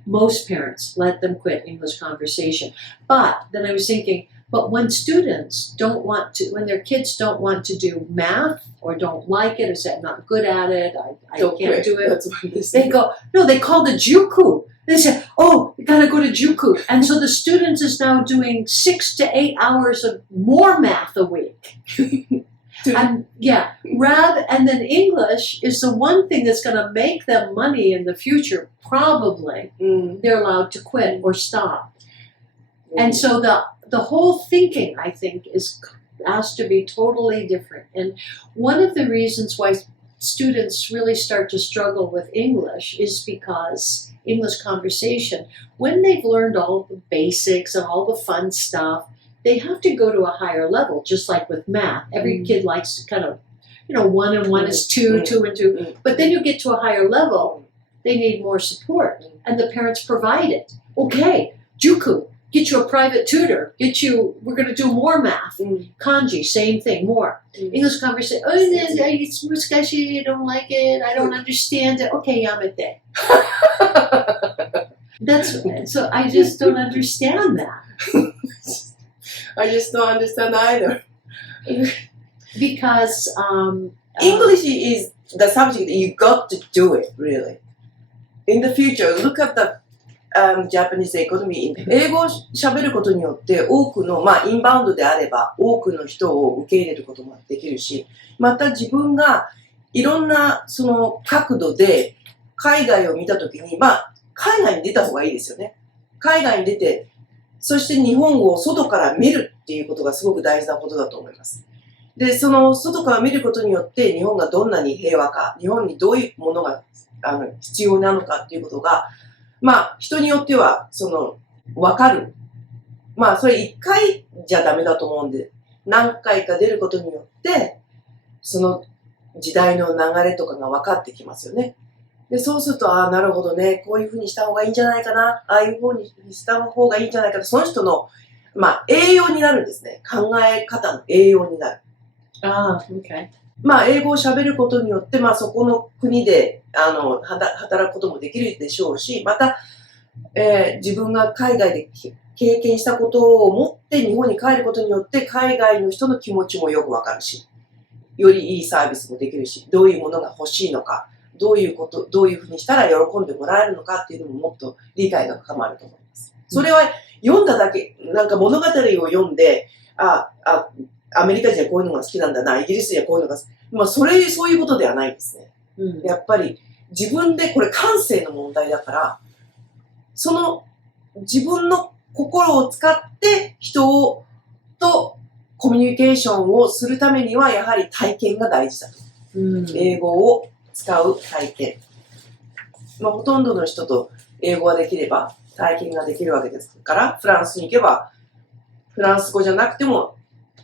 Most parents let them quit English conversation. But then I was thinking, but when when their kids don't want to do math or don't like it or say, I'm not good at it, I can't do it, they go, no, they call the juku. They say, oh, you gotta go to juku. And so the student is now doing 6 to 8 hours of more math a week. And then English is the one thing that's going to make them money in the future. Probably they're allowed to quit or stop. And so the whole thinking, I think, has to be totally different. And one of the reasons why students really start to struggle with English is because English conversation, when they've learned all the basics and all the fun stuff, they have to go to a higher level, just like with math. Every kid likes to kind of, 1 and 1 is 2, 2 and 2. But then you get to a higher level, they need more support. And the parents provide it. Okay, juku, get you a private tutor. We're going to do more math. Kanji, same thing, more. English conversation, it's muskashi, I don't like it, I don't understand it. Okay, yamete. So I just don't understand that. I just don't understand either. Because English is the subject you got to do it, really. In the future, look at the Japanese economy. 英語を喋ることによって多くの、インバウンドであれば多くの人を受け入れることもできるし、また自分がいろんなその角度で海外を見たときに、海外に出た方がいいですよね。海外に出て、そして日本を外から見るっていうことがすごく大事なことだと思います。で、その外から見ることによって日本がどんなに平和か、日本にどういうものが必要なのかっていうことが、人によっては分かる。それ一回じゃダメだと思うんで、何回か出ることによって、その時代の流れとかが分かってきますよね。で、そうすると、なるほどね、こういうふうにした方がいいんじゃないかな、ああいうふうにした方がいいんじゃないかな、その人の、栄養になるんですね。考え方の栄養になる。Okay. 英語を喋ることによって、そこの国で、働くこともできるでしょうし、また、自分が海外で経験したことを持って日本に帰ることによって、海外の人の気持ちもよくわかるし、よりいいサービスもできるし、どういうものが欲しいのか、どういうふうにしたら喜んでもらえるのかっていうのももっと理解が深まると思います。それは読んだだけ、なんか物語を読んで、アメリカ人はこういうのが好きなんだな、イギリス人はこういうのが、そういうことではないですね。やっぱり自分でこれ感性の問題だから、その自分の心を使って人とコミュニケーションをするためにはやはり体験が大事だと。英語を使う体験。ほとんどの人と英語ができれば体験ができるわけですから、フランスに行けばフランス語じゃなくても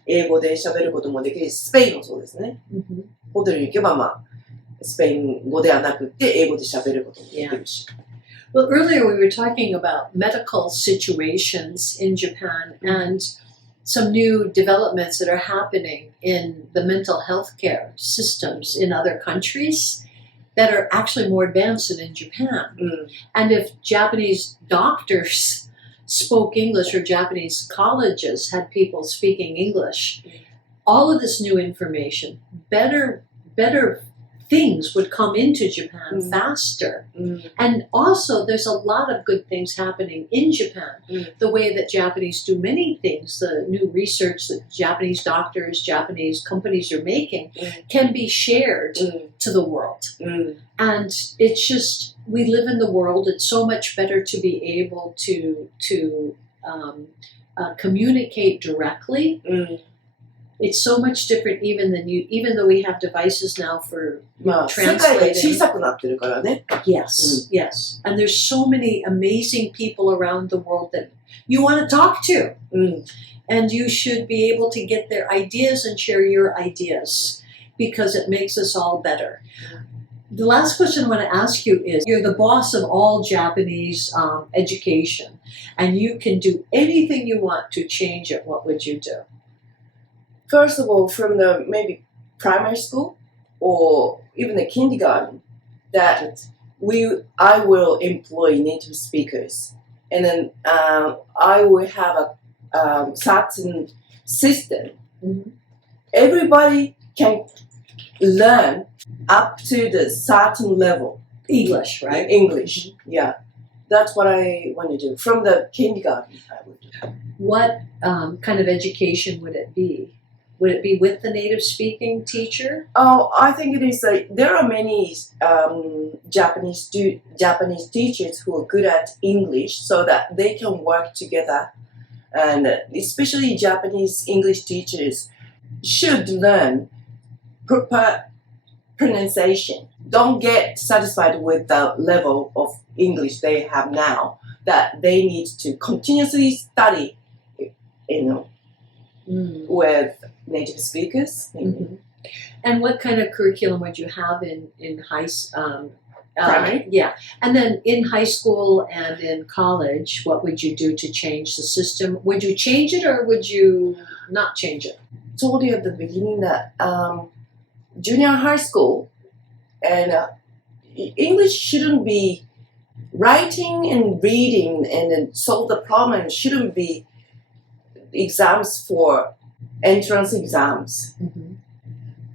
英語で喋ることもできるし、スペインもそうですね。ホテルに行けばスペイン語ではなくて英語で喋ることもできるし。Well, earlier we were talking about medical situations in Japan and some new developments that are happening in the mental health care systems in other countries that are actually more advanced than in Japan. And if Japanese doctors spoke English or Japanese colleges had people speaking English, all of this new information, better things would come into Japan faster. And also there's a lot of good things happening in Japan. The way that Japanese do many things, the new research that Japanese doctors, Japanese companies are making can be shared to the world. And it's just, we live in the world, it's so much better to be able to communicate directly. It's so much different even though we have devices now for 世界が小 translating. さくなってるからね。 Yes, yes. And there's so many amazing people around the world that you want to talk to. And you should be able to get their ideas and share your ideas because it makes us all better. The last question I want to ask you is, you're the boss of all Japanese education, and you can do anything you want to change it. What would you do? First of all, from the maybe primary school or even the kindergarten, that I will employ native speakers, and then I will have a certain system. Everybody can learn up to the certain level. English, right? English, yeah. That's what I want to do. From the kindergarten, I would do. What kind of education would it be? Would it be with the native speaking teacher? Oh, I think it is there are many Japanese teachers who are good at English so that they can work together. And especially Japanese English teachers should learn proper pronunciation. Don't get satisfied with the level of English they have now, that they need to continuously study, with native speakers. And what kind of curriculum would you have in high Primary? Yeah. And then in high school and in college, what would you do to change the system? Would you change it or would you not change it? Told you at the beginning that junior high school and English shouldn't be writing and reading and then solve the problem. Shouldn't be exams for entrance exams.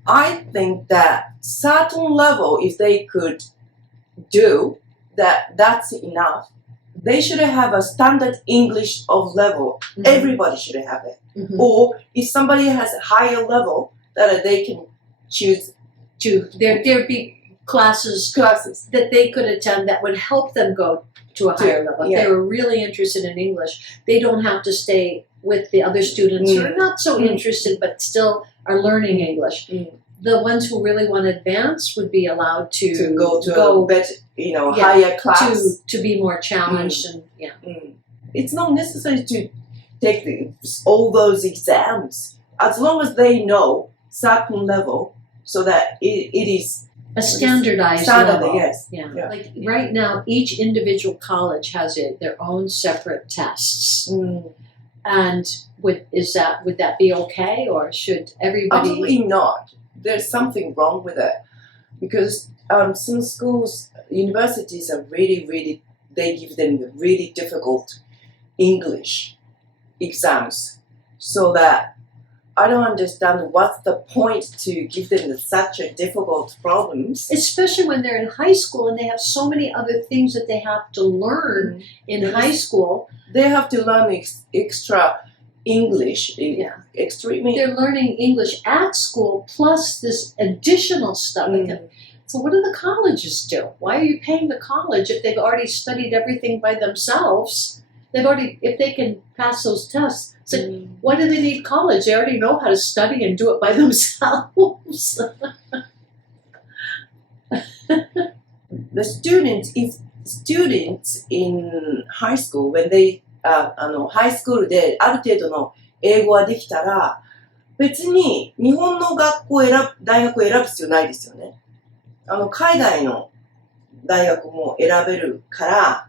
I think that certain level, if they could do that, that's enough. They should have a standard English of level. Everybody should have it. Or if somebody has a higher level, that they can choose To there'd be classes that they could attend that would help them go to a higher level. If they were really interested in English, they don't have to stay with the other students who are not so interested but still are learning English. The ones who really want to advance would be allowed to go to a better, higher class. To be more challenged and It's not necessary to take all those exams as long as they know certain level, so that it is a standardized standard, level. yes. Yeah. Like right now, each individual college has their own separate tests. And would that be okay, or should everybody? Absolutely not. There's something wrong with it, because some schools, universities are really, they give them the really difficult English exams, so that I don't understand what's the point to give them such a difficult problems. Especially when they're in high school and they have so many other things that they have to learn in high school. They have to learn extra English. Extremely. They're learning English at school plus this additional stuff. So what do the colleges do? Why are you paying the college if they've already studied everything by themselves? If they can pass those tests. So why do they need college? They already know how to study and do it by themselves. The students, if students in high school, when they, ハイスクールである程度の英語ができたら、別に日本の大学を選ぶ必要ないですよね。海外の大学も選べるか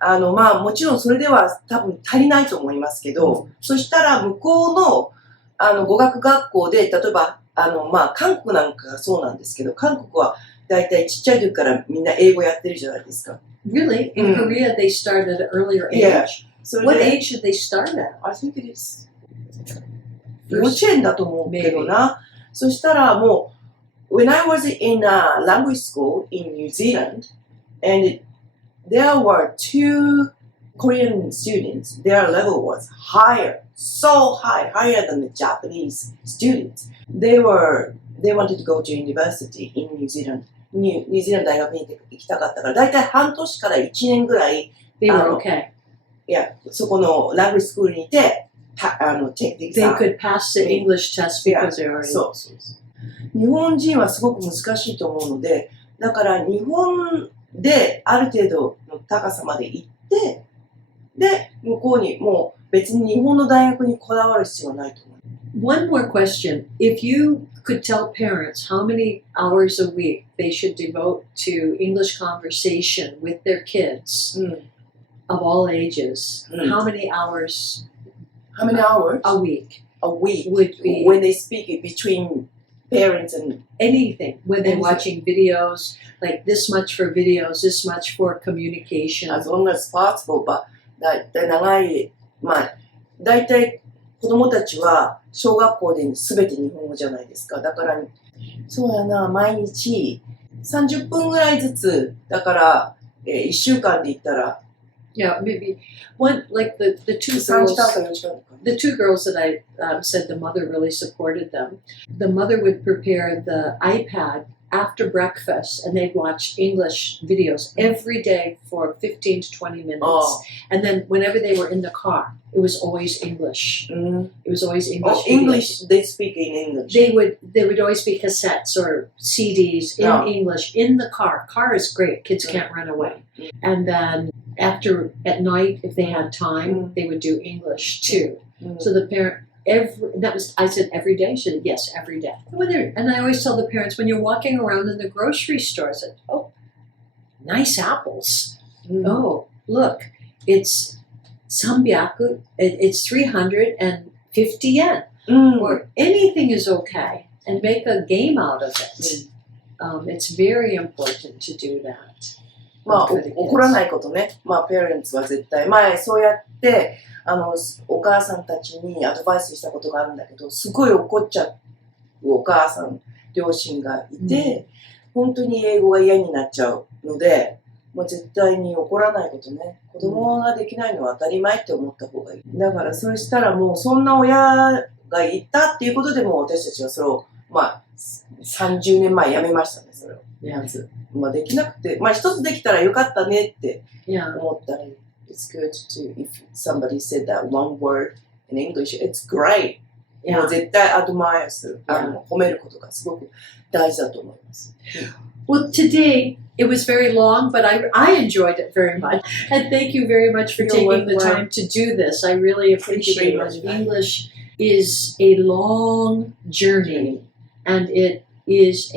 ら、もちろんそれでは多分足りないと思いますけど、そしたら向こうの、語学学校で、例えば、韓国なんかがそうなんですけど、韓国はだいたいちっちゃい時からみんな英語やってるじゃないですか。Really? In Korea, they start at an earlier age? Yeah. What age should they start at? I think it is. 幼稚園だと思うけどな。そしたらもう、when I was in a language school in New Zealand, and there were two Korean students, their level was higher, so high, higher than the Japanese students. They wanted to go to university in New Zealand. ニュージーランド大学に行きたかったから、だいたい半年から1年ぐらい、They were okay. いや、そこのラングリースクールにいて、take the They exam. could pass the English test because they already. そうそうそう。日本人はすごく難しいと思うので、だから日本である程度の高さまで行って、で、向こうにもう別に日本の大学にこだわる必要はないと思う。One more question. If you could tell parents how many hours a week they should devote to English conversation with their kids of all ages, how many hours How many hours? a week would be when they speak it between parents and anything? When they're Anything. watching videos, like this much for videos, this much for communication. as long as possible, but だいたい長い、だいたい子供たちは小学校で全て日本語じゃないですか。だから、そうやな、毎日30分ぐらいずつ、だから、1週間で言ったら、Yeah, maybe one like the two 3 girls. 時間か4時間とか。The two girls that I said the mother really supported them. The mother would prepare the iPad after breakfast and they'd watch English videos every day for 15 to 20 minutes. Oh. And then whenever they were in the car, it was always English. It was always English. Oh, English, they speak in English. They would always be cassettes or CDs in English in the car. Car is great. Kids can't run away. And then at night, if they had time, they would do English too. So the parent, I said every day? She said, yes, every day. And I always tell the parents, when you're walking around in the grocery store, I said, oh, nice apples. Oh, look, it's 300, it's 350 yen. Or anything is okay. And make a game out of it. It's very important to do that. 怒らないことね。parents は絶対。前、そうやって、お母さんたちにアドバイスしたことがあるんだけど、すごい怒っちゃうお母さん、両親がいて、本当に英語が嫌になっちゃうので、もう絶対に怒らないことね。子供ができないのは当たり前って思った方がいい。だからそれしたらもうそんな親がいたっていうことでもう私たちはそれを、30年前やめましたね、それを。できなくて、一つできたらよかったねって思ったり。It's good to, if somebody said that one word in English, it's great. もう絶対アドマイアする、褒めることがすごく大事だと思います。Well, today it was very long, but I enjoyed it very much. And thank you very much for taking the time to do this. I really appreciate it. English is a long journey, and it is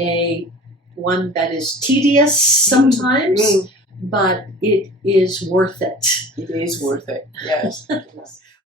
one that is tedious sometimes, but it is worth it. It is worth it, yes.